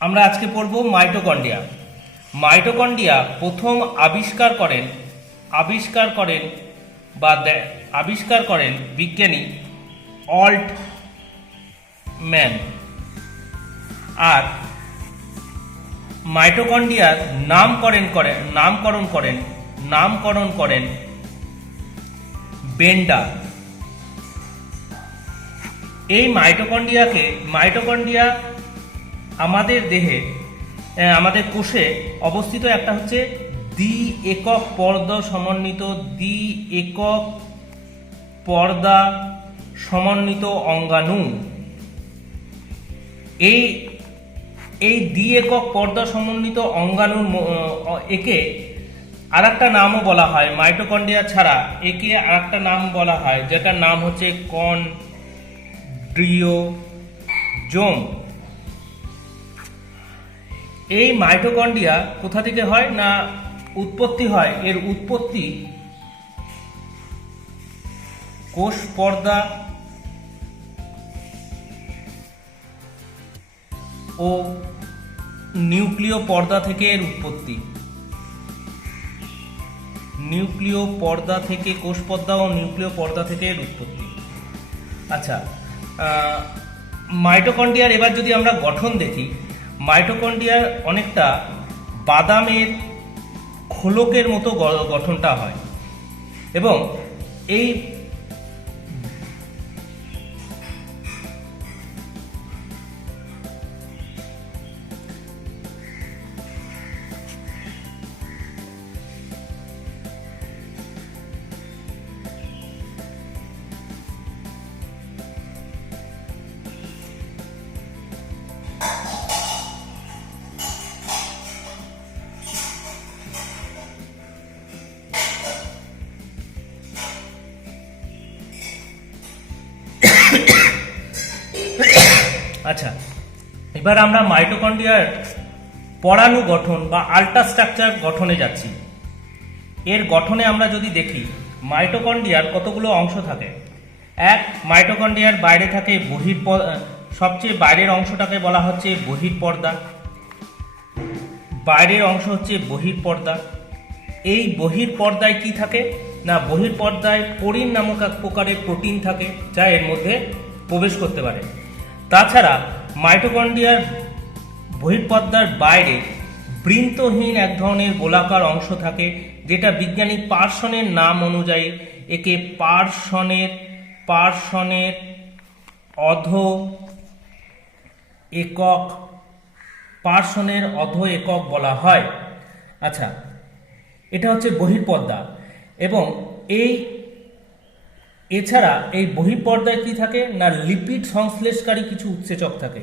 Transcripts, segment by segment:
আমরা আজকে পড়ব মাইটোকন্ড্রিয়া। মাইটোকন্ড্রিয়া প্রথম আবিষ্কার করেন বিজ্ঞানী অল্টম্যান। আর মাইটোকন্ড্রিয়ার নামকরণ করেন বেন্ডার। এই মাইটোকন্ড্রিয়া আমাদের দেহে, আমাদের কোষে অবস্থিত একটা হচ্ছে দ্বি-একক পর্দা সমন্বিত অঙ্গাণু। এই দ্বি-একক পর্দা সমন্বিত অঙ্গাণুর একে আরেকটা নামও বলা হয়, মাইটোকন্ড্রিয়া ছাড়া একে আরেকটা নাম বলা হয়, যেটার নাম হচ্ছে কন্ড্রিওজোম। এই মাইটোকন্ড্রিয়া কোথা থেকে হয় না উৎপত্তি হয়, এর উৎপত্তি কোষ পর্দা ও নিউক্লিয় পর্দা থেকে এর উৎপত্তি। নিউক্লিয় পর্দা থেকে, কোষ পর্দা ও নিউক্লিয় পর্দা থেকে এর উৎপত্তি। আচ্ছা, মাইটোকন্ড্রিয়ার এবার যদি আমরা গঠন দেখি, মাইটোকন্ড্রিয়ার অনেকটা বাদামের খোলকের মতো গঠনটা হয় এবং এই আচ্ছা, এবার আমরা মাইটোকন্ড্রিয়ার পরাণু গঠন বা আল্ট্রাস্ট্রাকচার গঠনে যাচ্ছি। এর গঠনে আমরা যদি দেখি, মাইটোকন্ড্রিয়ার কতগুলো অংশ থাকে। এক, মাইটোকন্ড্রিয়ার বাইরে থাকে সবচেয়ে বাইরের অংশটাকে বলা হচ্ছে বহিঃপর্দা। বাইরের অংশ হচ্ছে বহিঃপর্দা। এই বহিঃপর্দায় কি থাকে না, বহিঃপর্দায় পোরিন নামক এক প্রকারের প্রোটিন থাকে যা এর মধ্যে প্রবেশ করতে পারে। তাছাড়া মাইটোকন্ড্রিয়ার বহিঃপর্দার বাইরে বৃন্তহীন এক ধরনের গোলাকার অংশ থাকে, যেটা বৈজ্ঞানিক পার্সনের নাম অনুযায়ী একে পার্সনের অধো একক বলা হয়। আচ্ছা, এটা হচ্ছে বহিঃপর্দা। এবং এছাড়া এই বহিঃপর্দায় কি থাকে না, লিপিড সংশ্লেষকারী কিছু উৎসেচক থাকে।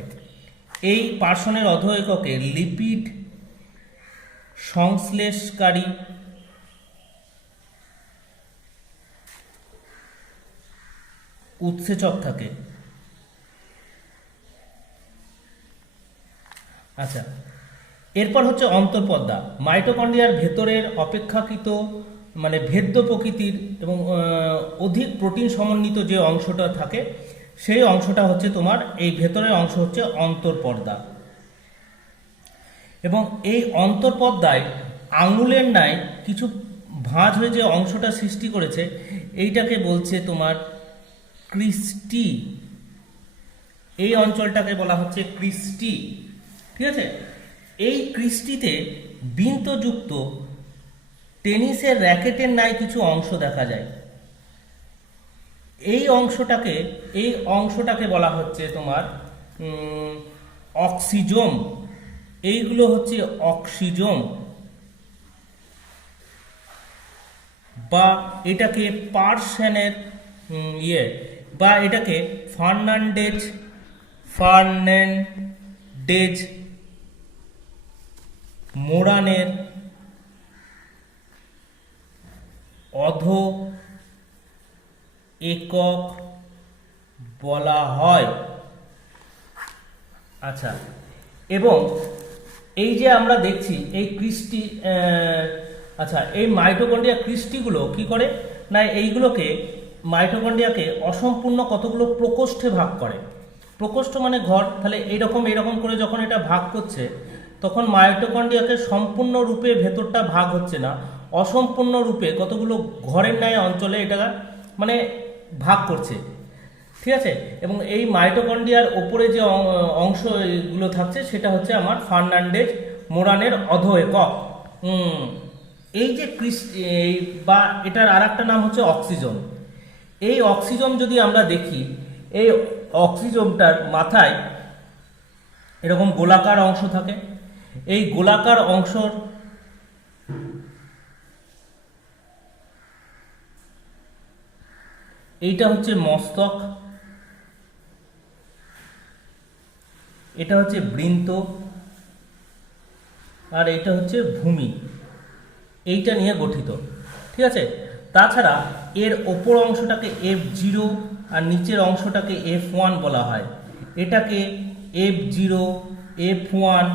এই পার্সনের অধো এককে লিপিড সংশ্লেষকারী উৎসেচক থাকে। আচ্ছা, এরপর হচ্ছে অন্তঃপর্দা। মাইটোকন্ড্রিয়ার ভেতরের অপেক্ষাকৃত ভেদ্য প্রকৃতির এবং অধিক প্রোটিন সমন্বিত যে অংশটা থাকে, সেই অংশটা হচ্ছে তোমার, এই ভেতরের অংশ হচ্ছে অন্তঃপর্দা। এবং এই অন্তঃপর্দায় আঙুলের ন্যায় কিছু ভাঁজ হয়ে যে অংশটা সৃষ্টি করেছে, এইটাকে বলছে তোমার ক্রিস্টি। এই অঞ্চলটাকে বলা হচ্ছে ক্রিস্টি। ঠিক আছে, এই ক্রিস্টিতে বৃন্তযুক্ত টেনিসের র্যাকেটের ন্যায় কিছু অংশ দেখা যায়। এই অংশটাকে বলা হচ্ছে তোমার অক্সিজোম। এইগুলো হচ্ছে অক্সিজোম, বা এটাকে পার্সনের বা এটাকে ফার্নান্ডেজ মোরানের অধো একক বলা হয়। আচ্ছা, এবং এই যে আমরা দেখছি এই ক্রিস্টি, আচ্ছা, এই মাইটোকন্ড্রিয়া ক্রিস্টিগুলো কি করে না, এইগুলোকে মাইটোকন্ড্রিয়াকে অসম্পূর্ণ কতগুলো প্রকোষ্ঠে ভাগ করে। প্রকোষ্ঠ মানে ঘর, তাহলে এইরকম করে যখন এটা ভাগ করছে তখন মাইটোকন্ড্রিয়াকে সম্পূর্ণ রূপে ভেতরটা ভাগ হচ্ছে না, অসম্পূর্ণ রূপে কতগুলো ঘরের ন্যায় অঞ্চলে এটা মানে ভাগ করছে, ঠিক আছে। এবং এই মাইটোকন্ড্রিয়ার ওপরে যে অংশগুলো থাকছে সেটা হচ্ছে আমার ফার্নান্ডেজ মোরানের অধ একক। এই যে বা এটার আর একটা নাম হচ্ছে অক্সিজম। এই অক্সিজম যদি আমরা দেখি, এই অক্সিজমটার মাথায় এরকম গোলাকার অংশ থাকে। এই গোলাকার অংশর এইটা হচ্ছে মস্তক, এটা হচ্ছে বৃন্ত, আর এটা হচ্ছে ভূমি, এইটা নিয়ে গঠিত, ঠিক আছে। তাছাড়া এর ওপর অংশটাকে F0 আর নিচের অংশটাকে F1 বলা হয়। এটাকে F0 F1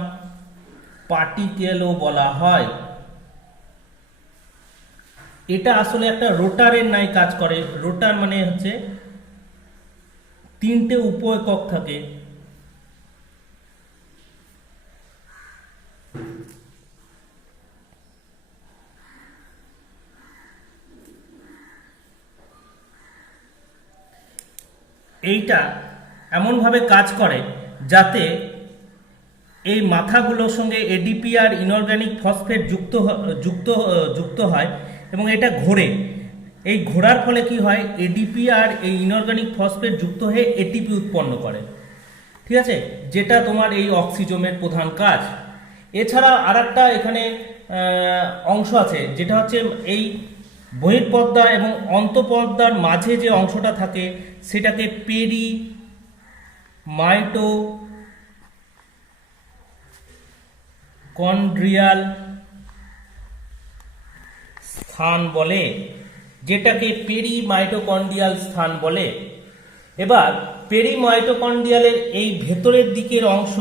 পার্টিকেলও বলা হয়। এটা আসলে একটা রোটারের ন্যায় কাজ করে। রোটার মানে হচ্ছে তিনটে উপ একক থাকে, এইটা এমনভাবে কাজ করে যাতে এই মাথাগুলোর সঙ্গে এডিপি আর ইনঅর্গানিক ফসফেট যুক্ত হয় এবং এটা ঘোরে। এই ঘোরার ফলে কি হয়, এডিপি আর এই ইনঅর্গানিক ফসফেট যুক্ত হয়ে এটিপি উৎপন্ন করে, ঠিক আছে, যেটা তোমার এই অক্সিজমের প্রধান কাজ। এছাড়া আর একটা এখানে অংশ আছে যেটা হচ্ছে এই বহিঃপর্দা এবং অন্তঃপর্দার মাঝে যে অংশটা থাকে সেটাকে পেরিমাইটোকন্ড্রিয়াল স্থান বলে, যেটাকে পেরিমাইটোকন্ড্রিয়াল স্থান বলে। এবার পেরিমাইটোকন্ড্রিয়ালের এই ভেতরের দিকের অংশ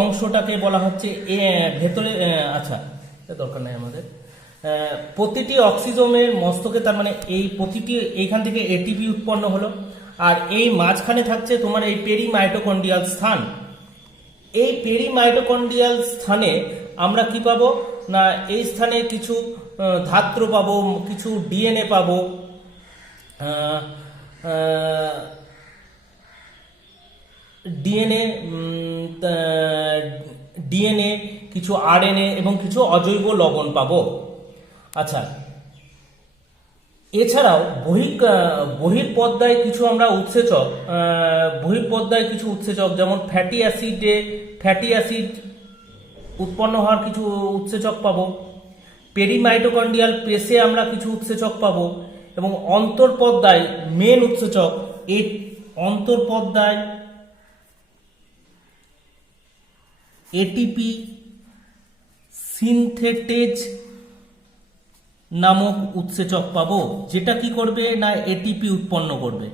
অংশটাকে বলা হচ্ছে ভেতরে, আচ্ছা দরকার নাই আমাদের। প্রতিটি অক্সিজমের মস্তকে তার মানে এই প্রতিটি এইখান থেকে এটিপি উৎপন্ন হলো, আর এই মাঝখানে থাকছে তোমার এই পেরিমাইটোকন্ড্রিয়াল স্থান। এই পেরিমাইটোকন্ড্রিয়াল স্থানে আমরা কি পাবো না, এই স্থানে কিছু ধাত্র পাবো, কিছু ডিএনএ পাবো, ডিএনএ কিছু আরএনএ এবং কিছু অজৈব লবণ পাবো। আচ্ছা, এছাড়াও বহিঃপর্দায় কিছু আমরা উৎসেচক যেমন ফ্যাটি অ্যাসিড উৎপন্ন হওয়ার কিছু উৎসেচক পাবো। পেরিমাইটোকন্ড্রিয়াল পেসে আমরা কিছু উৎসেচক পাবো এবং অন্তঃপর্দায় মেন উৎসেচক অন্তঃপর্দায় এটিপি সিনথেটেজ নামক উৎসেচক পাবো, যেটা কি করবে না এটিপি উৎপন্ন করবে,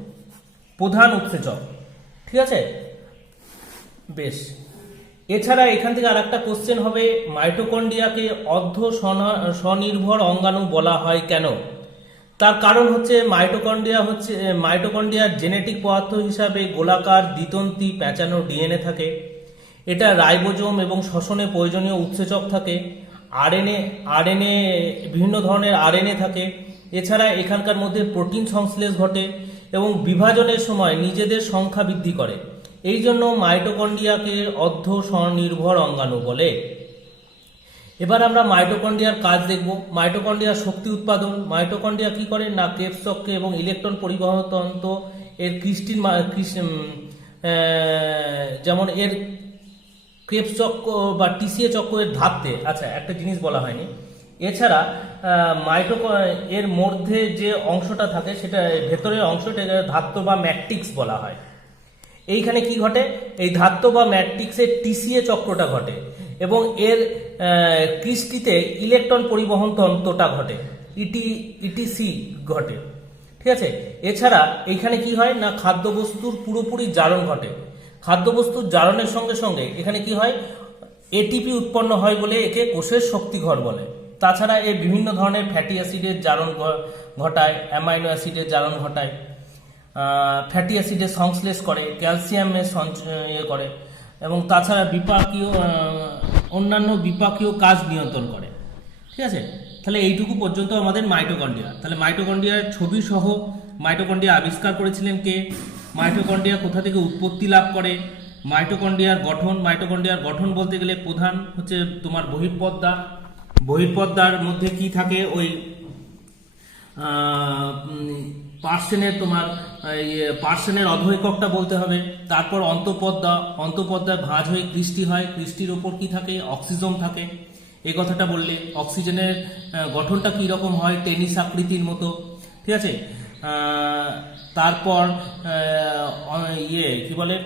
প্রধান উৎসেচক, ঠিক আছে। বেশ, এছাড়া এখান থেকে আর একটা কোশ্চেন হবে, মাইটোকন্ড্রিয়াকে অর্ধ স্বনির্ভর অঙ্গাণু বলা হয় কেন? তার কারণ হচ্ছে মাইটোকন্ড্রিয়ার জেনেটিক পদার্থ হিসাবে গোলাকার দ্বিতন্তি প্যাঁচানো ডিএনএ থাকে। এটা রাইবোজোম এবং শ্বসনে প্রয়োজনীয় উৎসেচক থাকে। আরএনএ বিভিন্ন ধরনের আরএনএ থাকে। এছাড়া এখানকার মধ্যে প্রোটিন সংশ্লেষ ঘটে এবং বিভাজনের সময় নিজেদের সংখ্যা বৃদ্ধি করে। এই জন্য মাইটোকন্ড্রিয়াকে অর্ধ স্বনির্ভর অঙ্গাণু বলে। এবার আমরা মাইটোকন্ড্রিয়ার কাজ দেখব। মাইটোকন্ড্রিয়ার শক্তি উৎপাদন। মাইটোকন্ড্রিয়া কি করে না ক্রেবস চক্রে এবং ইলেকট্রন পরিবহন তন্ত্র এর যেমন এর ক্রেবস চক্র বা টিসিএ চক্র এর ধাত্রে, আচ্ছা একটা জিনিস বলা হয়নি, এছাড়া এর মধ্যে যে অংশটা থাকে সেটা ভেতরের অংশটা ধাত্র বা ম্যাট্রিক্স বলা হয়। এইখানে কি ঘটে, এই ধাত্র বা ম্যাট্রিক্সের টিসিএ চক্রটা ঘটে এবং এর ক্রিস্টিতে ইলেকট্রন পরিবহন তন্ত্রটা ঘটে, ইটিসি ঘটে, ঠিক আছে। এছাড়া এইখানে কি হয় না খাদ্যবস্তুর পুরোপুরি জারণ ঘটে। খাদ্যবস্তুর জারণের সঙ্গে সঙ্গে এখানে কি হয়, এটিপি উৎপন্ন হয় বলে একে কোষের শক্তিঘর বলে। তাছাড়া এ বিভিন্ন ধরনের ফ্যাটি অ্যাসিডের জারণ ঘটায়, অ্যামাইনো অ্যাসিডের জারণ ঘটায়, ফ্যাটি অ্যাসিডের সংশ্লেষ করে, ক্যালসিয়ামের ইয়ে করে, এবং তাছাড়া অন্যান্য বিপাকীয় কাজ নিয়ন্ত্রণ করে। ঠিক আছে, তাহলে এইটুকু পর্যন্ত আমাদের মাইটোকন্ড্রিয়া। তাহলে মাইটোকন্ড্রিয়ার ছবি সহ মাইটোকন্ড্রিয়া আবিষ্কার করেছিলেন কে, মাইটোকন্ড্রিয়া কোথা থেকে উৎপত্তি লাভ করে, মাইটোকন্ড্রিয়ার গঠন বলতে গেলে প্রধান হচ্ছে তোমার বহিঃপর্দা। বহিঃপর্দার মধ্যে কি থাকে, ওই পার্সেনের অধঃএককটা বলতে হবে। তারপর অন্তঃপর্দায় ভাঁজ হয়ে ক্রিস্টি হয়, ক্রিস্টির ওপর কি থাকে, অক্সিজম থাকে। এই কথাটা বললে অক্সিজেনের গঠনটা কি রকম হয়, টেনিস আকৃতির মতো। ঠিক আছে, তারপর কি বলে,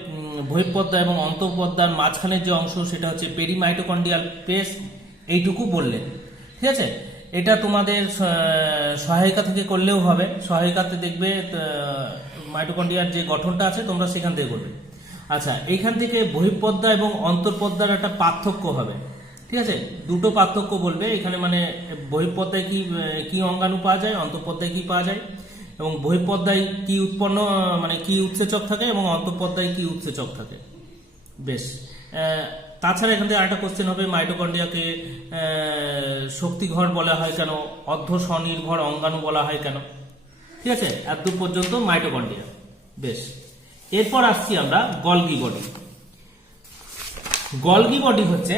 বহিঃপর্দা এবং অন্তঃপর্দার মাঝখানের যে অংশ সেটা হচ্ছে পেরিমাইটোকন্ড্রিয়াল স্পেস। এইটুকু বললেন। ঠিক আছে, এটা তোমাদের সহায়িকা থেকে করলেও হবে। সহায়িকাতে দেখবে মাইটোকন্ড্রিয়ার যে গঠনটা আছে তোমরা সেখান থেকে করবে। আচ্ছা, এইখান থেকে বহিঃপর্দা এবং অন্তঃপর্দার একটা পার্থক্য হবে। ঠিক আছে, দুটো পার্থক্য বলবে এখানে, মানে বহিঃপর্দায় কি অঙ্গাণু পাওয়া যায়, অন্তঃপর্দায় কি পাওয়া যায়, এবং বহিঃপর্দায় কি উৎপন্ন, মানে কি উৎসেচক থাকে, এবং অন্তঃপর্দায় কি উৎসেচক থাকে। বেশ, তাছাড়া এখান থেকে আরেকটা কোশ্চেন হবে, মাইটোকন্ড্রিয়াকে শক্তিঘর বলা হয় কেন, অর্ধ স্বনির্ভর অঙ্গাণু বলা হয় কেন। ঠিক আছে, এতদূর পর্যন্ত মাইটোকন্ড্রিয়া। বেশ, এরপর আসছি আমরা গলগি বডি। গলগি বডি হচ্ছে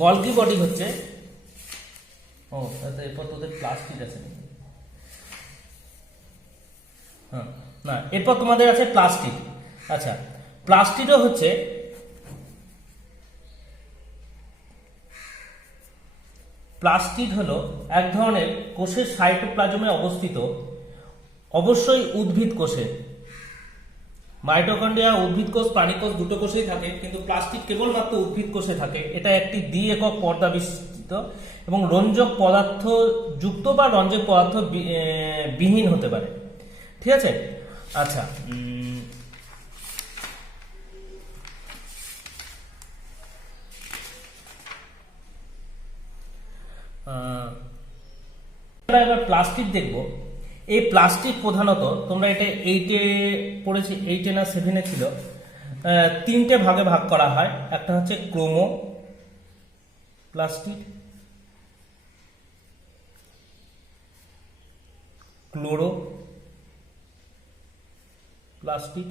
গলগি বডি হচ্ছে এরপর তোদের প্লাস্টিড আছে না, এরপর তোমাদের আছে প্লাস্টিড। আচ্ছা, প্লাস্টিডও হচ্ছে প্লাস্টিড হলো এক ধরনের কোষের সাইটোপ্লাজমে অবস্থিত, অবশ্যই উদ্ভিদ কোষে। মাইটোকন্ড্রিয়া উদ্ভিদ কোষ, প্রাণী কোষ দুটো কোষেই থাকে, কিন্তু প্লাস্টিড কেবলমাত্র উদ্ভিদ কোষে থাকে। এটা একটি দ্বি-একক পর্দা বিশিষ্ট এবং রঞ্জক পদার্থ যুক্ত বা রঞ্জক পদার্থ বিহীন হতে পারে। ঠিক আছে, আচ্ছা, এবার প্লাস্টিক দেখবো। এই প্লাস্টিক প্রধানত তোমরা এটা 8-এ পড়েছি, 8-এ না 7-এ ছিল, 3টে ভাগে ভাগ করা হয়। একটা হচ্ছে ক্রোমো প্লাস্টিক, ক্লোরো প্লাস্টিক,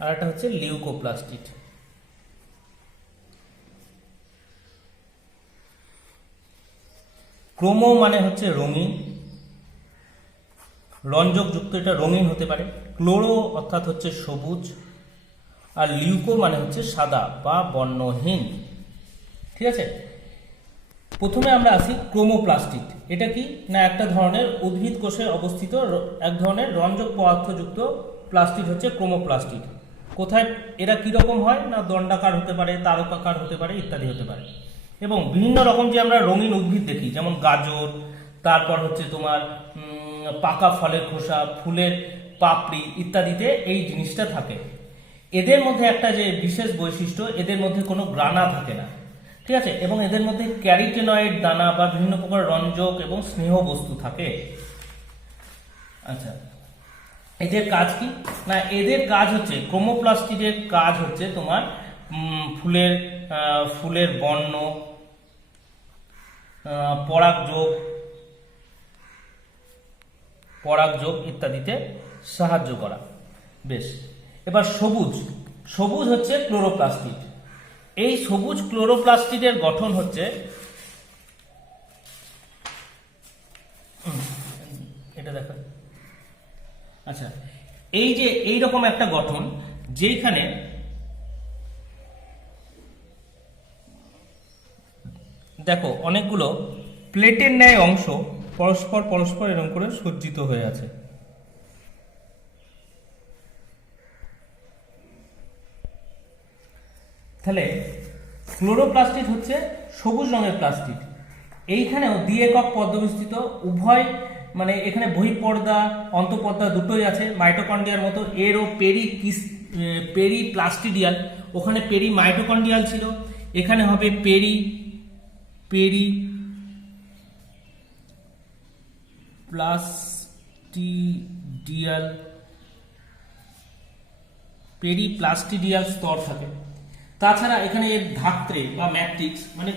আর একটা হচ্ছে লিউকোপ্লাস্টিক। ক্রোমো মানে হচ্ছে রঙিন, রঞ্জক যুক্ত, এটা রঙিন হতে পারে। ক্লোরো অর্থাৎ হচ্ছে সবুজ, আর লিউকো মানে হচ্ছে সাদা বা বর্ণহীন। ঠিক আছে, প্রথমে আমরা আসি ক্রোমোপ্লাস্টিড। এটা কি না, একটা ধরনের উদ্ভিদ কোষে অবস্থিত এক ধরনের রঞ্জক পদার্থযুক্ত প্লাস্টিড হচ্ছে ক্রোমোপ্লাস্টিড। কোথায় এরা কিরকম হয় না, দণ্ডাকার হতে পারে, তারকাকার হতে পারে, ইত্যাদি হতে পারে। এবং বিভিন্ন রকম যে আমরা রঙিন উদ্ভিদ দেখি, যেমন গাজর, তারপর হচ্ছে তোমার পাকা ফলের খোসা, ফুলের পাপড়ি ইত্যাদিতে এই জিনিসটা থাকে। এদের মধ্যে একটা যে বিশেষ বৈশিষ্ট্য, এদের মধ্যে কোনো গ্রানা থাকে না। ঠিক আছে, এবং এদের মধ্যে ক্যারিটেনয়েড দানা বা বিভিন্ন প্রকার রঞ্জক এবং স্নেহ বস্তু থাকে। আচ্ছা, এদের কাজ কি না, এদের কাজ হচ্ছে, ক্রোমোপ্লাস্টিডের কাজ হচ্ছে তোমার ফুলের বর্ণ, পরাগযোগ ইত্যাদিতে সাহায্য করা। বেশ, এবার সবুজ হচ্ছে ক্লোরোপ্লাস্টিড। এই সবুজ ক্লোরোপ্লাস্টিডের গঠন হচ্ছে, এটা দেখো। আচ্ছা, এই যে এইরকম একটা গঠন, যেখানে দেখো অনেকগুলো প্লেটের ন্যায় অংশ পরস্পর এরকম করে সজ্জিত হয়ে আছে। তাহলে ক্লোরোপ্লাস্টিড হচ্ছে সবুজ রঙের প্লাস্টিড। এইখানেও দ্বি-একক পর্দবিস্তৃত, উভয় মানে এখানে বহিঃপর্দা অন্তঃপর্দা দুটোই আছে মাইটোকন্ড্রিয়ার মতো, এরও পেরিপ্লাস্টিডিয়াল, ওখানে পেরি মাইটোকন্ড্রিয়াল ছিল, এখানে হবে পেরিপ্লাস্টিডিয়াল স্তর থাকে। তাছাড়া এখানে এর ধাত্রে বা ম্যাট্রিক্স মানে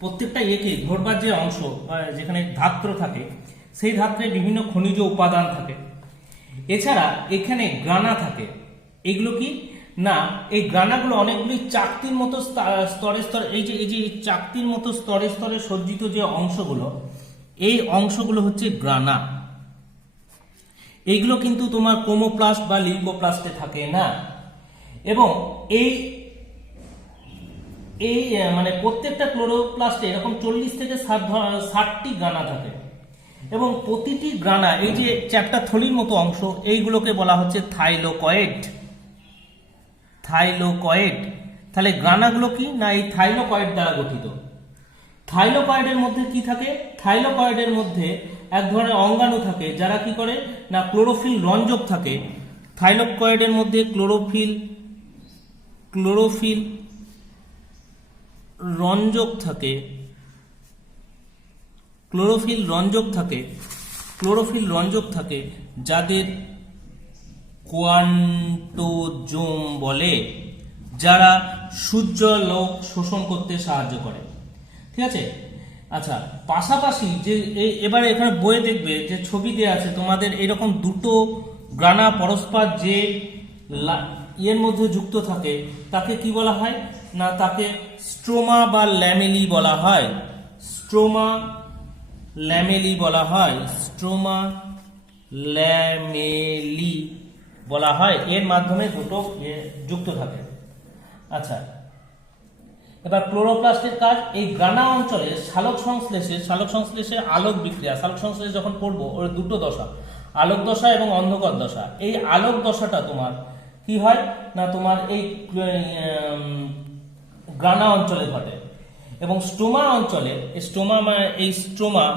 প্রত্যেকটা একে ধরবার যে অংশ যেখানে ধাত্র থাকে সেই ধাত্রে বিভিন্ন খনিজ উপাদান থাকে। এছাড়া এখানে গ্রানা থাকে। এগুলো কি না, এই গ্রানাগুলো অনেকগুলি চাকতির মতো স্তরে স্তরে, এই যে চাকতির মতো স্তরে স্তরে সজ্জিত যে অংশগুলো, এই অংশগুলো হচ্ছে গ্রানা। এইগুলো কিন্তু তোমার ক্রোমোপ্লাস্ট বা লিউকোপ্লাস্টে থাকে না। এবং এই মানে প্রত্যেকটা ক্লোরোপ্লাস্টে এরকম 40 থেকে 60টি গ্রানা থাকে এবং প্রতিটি গ্রানা, এই যে চ্যাপ্টা থলির মতো অংশ, এইগুলোকে বলা হচ্ছে থাইলোকয়েড। তাহলে গ্রানাগুলো কি না, এই থাইলোকয়েড দ্বারা গঠিত। থাইলোকয়েডের মধ্যে কি থাকে, থাইলোকয়েডের মধ্যে এক ধরনের অঙ্গাণু থাকে যারা কি করে না ক্লোরোফিল রঞ্জক থাকে। থাইলোকয়েডের মধ্যে ক্লোরোফিল রঞ্জক থাকে, যাদের কোয়ান্টোজোম বলে, যারা সূর্যালোক শোষণ করতে সাহায্য করে। ঠিক আছে, আচ্ছা, পাশাপাশি যে এবারে এখানে বইয়ে দেখবে যে ছবি দেওয়া আছে তোমাদের, এরকম দুটো গ্রানা পরস্পর যে এর মধ্যে যুক্ত থাকে তাকে কি বলা হয় না, তাকে স্ট্রোমা বা ল্যামেলি বলা হয়। স্ট্রোমা ল্যামেলি বলা হয়, এর মাধ্যমে দুটো যুক্ত থাকে। আচ্ছা, এবার ক্লোরোপ্লাস্টের কাজ, এই গ্রানা অঞ্চলে সালোক সংশ্লেষে আলোক বিক্রিয়া, সালোক সংশ্লেষ যখন পড়বো ওর দুটো দশা, আলোক দশা এবং অন্ধকার দশা। এই আলোক দশাটা তোমার কি হয় না, তোমার এই গ্রানা অঞ্চলে ঘটে এবং স্টোমা অঞ্চলে, স্টোমা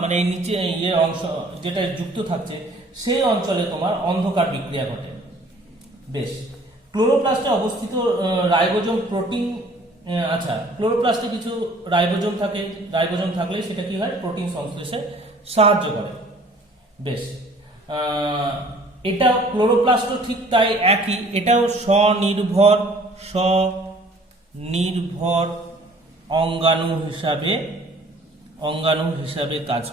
মানে এই নিচে অংশ যেটা যুক্ত থাকছে সেই অঞ্চলে তোমার অন্ধকার বিক্রিয়া ঘটে। বেশ, ক্লোরোপ্লাস্টে অবস্থিত রাইবোজোম প্রোটিন, আচ্ছা, ক্লোরোপ্লাস্টে কিছু রাইবোজোম থাকে, রাইবোজোম থাকলে সেটা কি হয়, প্রোটিন সংশ্লেষে সাহায্য করে। বেশ, এটা ক্লোরোপ্লাস্টও ঠিক তাই একই, এটাও স্বনির্ভর অঙ্গাণু হিসাবে কাজ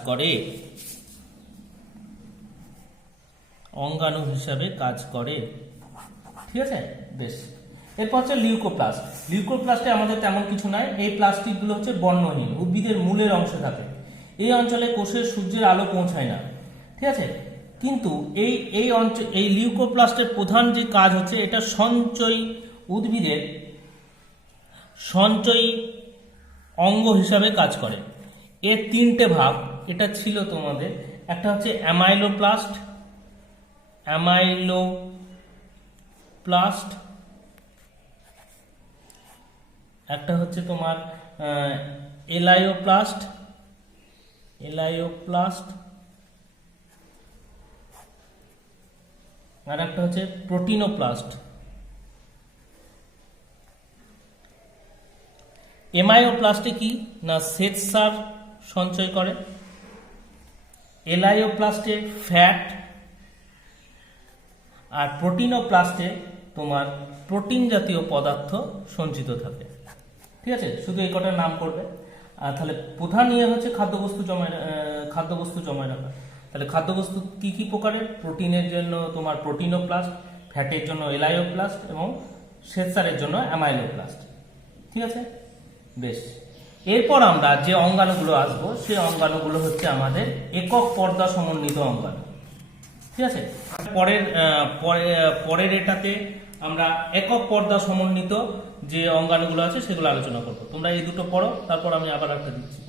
করে। ঠিক আছে, বেশ। এরপর হচ্ছে লিউকোপ্লাস্টে আমাদের তেমন কিছু নাই। এই প্লাস্টিকগুলো হচ্ছে বর্ণহীন, উদ্ভিদের মূলের অংশে থাকে। এই অঞ্চলে কোষের সূর্যের আলো পৌঁছায় না। ঠিক আছে, কিন্তু এই লিউকোপ্লাস্টের প্রধান যে কাজ হচ্ছে, এটা উদ্ভিদের সঞ্চয়ী অঙ্গ হিসাবে কাজ করে। এর তিনটে ভাগ, এটা ছিল তোমাদের, একটা হচ্ছে অ্যামাইলোপ্লাস্ট, একটা হচ্ছে তোমার এলায়োপ্লাস্ট, আর একটা হচ্ছে প্রোটিনোপ্লাস্ট। এমায়োপ্লাস্টে কি না শ্বেতসার সঞ্চয় করে, এলায়োপ্লাস্টে ফ্যাট, আর প্রোটিনোপ্লাস্টে তোমার প্রোটিন জাতীয় পদার্থ সঞ্চিত থাকে। ঠিক আছে, শুধু এই কটার নাম করবে। আর তাহলে প্রধান হচ্ছে খাদ্যবস্তু জমায় রাখা। তাহলে খাদ্যবস্তু কি কি প্রকারের, প্রোটিনের জন্য তোমার প্রোটিনোপ্লাস্ট, ফ্যাটের জন্য এলায়োপ্লাস্ট এবং শ্বেতসারের জন্য অ্যামাইলোপ্লাস্ট। ঠিক আছে, বেশ। এরপর আমরা যে অঙ্গাণুগুলো আসবো সেই অঙ্গাণুগুলো হচ্ছে আমাদের একক পর্দা সমন্বিত অঙ্গাণু। ঠিক আছে, পরের এটাতে আমরা একক পর্দা সমন্বিত যে অঙ্গাণুগুলো আছে সেগুলো আলোচনা করবো। তোমরা এই দুটো পড়ো, তারপর আমি আবার একটা দিচ্ছি।